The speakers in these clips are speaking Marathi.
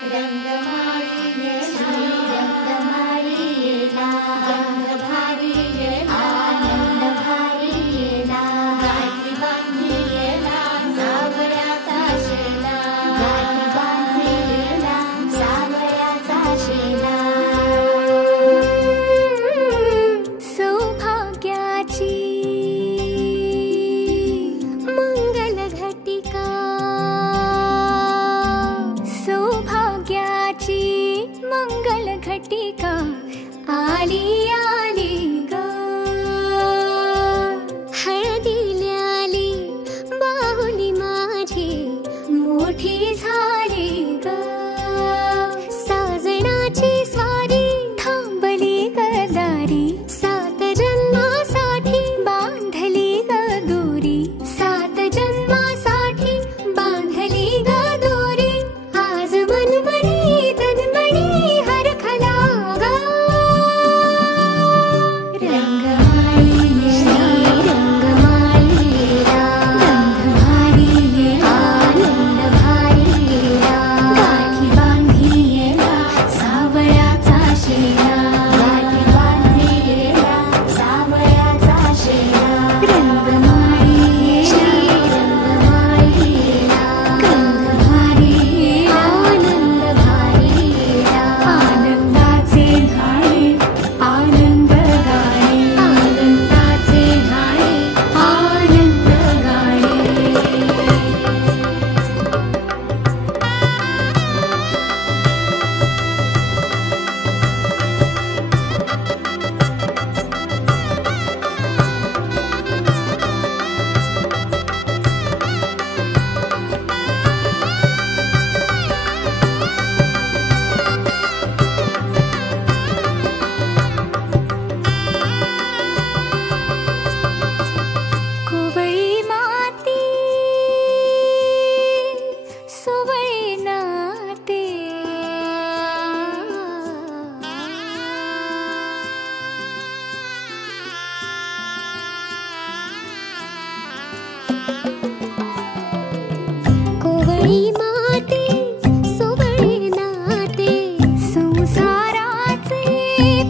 रंगमाळी येला रंगमाळी येला रंग भारी येला आनंद भारी येला गाठी बांधी येला सावळ्याचा शेला गाठी बांधी येला सावळ्याचा शेला सौभाग्याची मंगल घटिका सौभाग्याची मंगल घटिका आली आली ग हळदीला आली बाहुली माझी मोठी झाली ग साजणाची स्वारी थांबली ग दारी सात जन्मासाठी बांधली ग दोरी सात जन्मासाठी बांधली ग दोरी आज मनमणी तन्मणी हरखला ग रंगमाळी येला रंगमाळी येला गंध भारी येला आनंद भारी येला गाठी बांधी येला सावळ्याचा शेला गाठी बांधी येला सावळ्याचा शेला रंगमाळी येला रंगमाळी येला गंध भारी येला आनंद भारी येला आनंदाचे घाणे आनंद गाणे आनंदाचे घाणे आनंद गाणे कोवळी माती सुवळी नाते कोवळी माती सुवळी नाते संसाराचे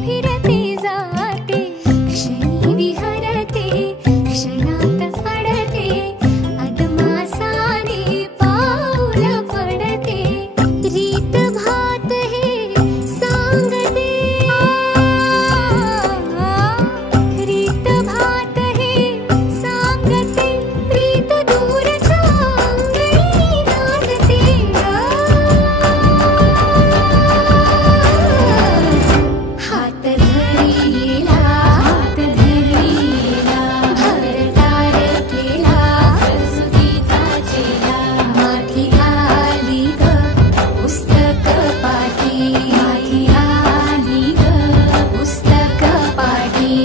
फिरते जाते क्षणी विहरते क्षणात अडते अदमासाने पाऊल पडते रीत भात हे सांगते रीत भात हे सांगते प्रीत दूरच्या अंगणी नांदते हात धरी येला हात धरी येला भरतार केला सरस्वतीचा चेला माथी आली ग पुस्तक पाठी माथी आली ग पुस्तक पाठी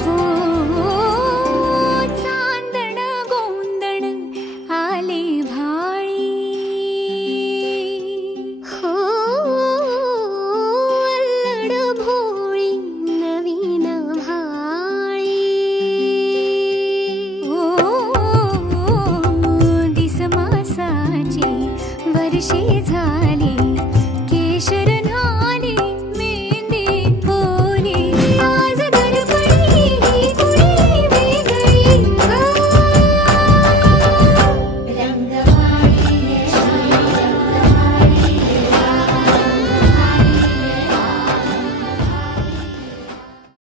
हो चांदण गोंदण आले भाळी हो अल्लड भोळी नवीन भाळी हो दिसमासाची वर्षे झाली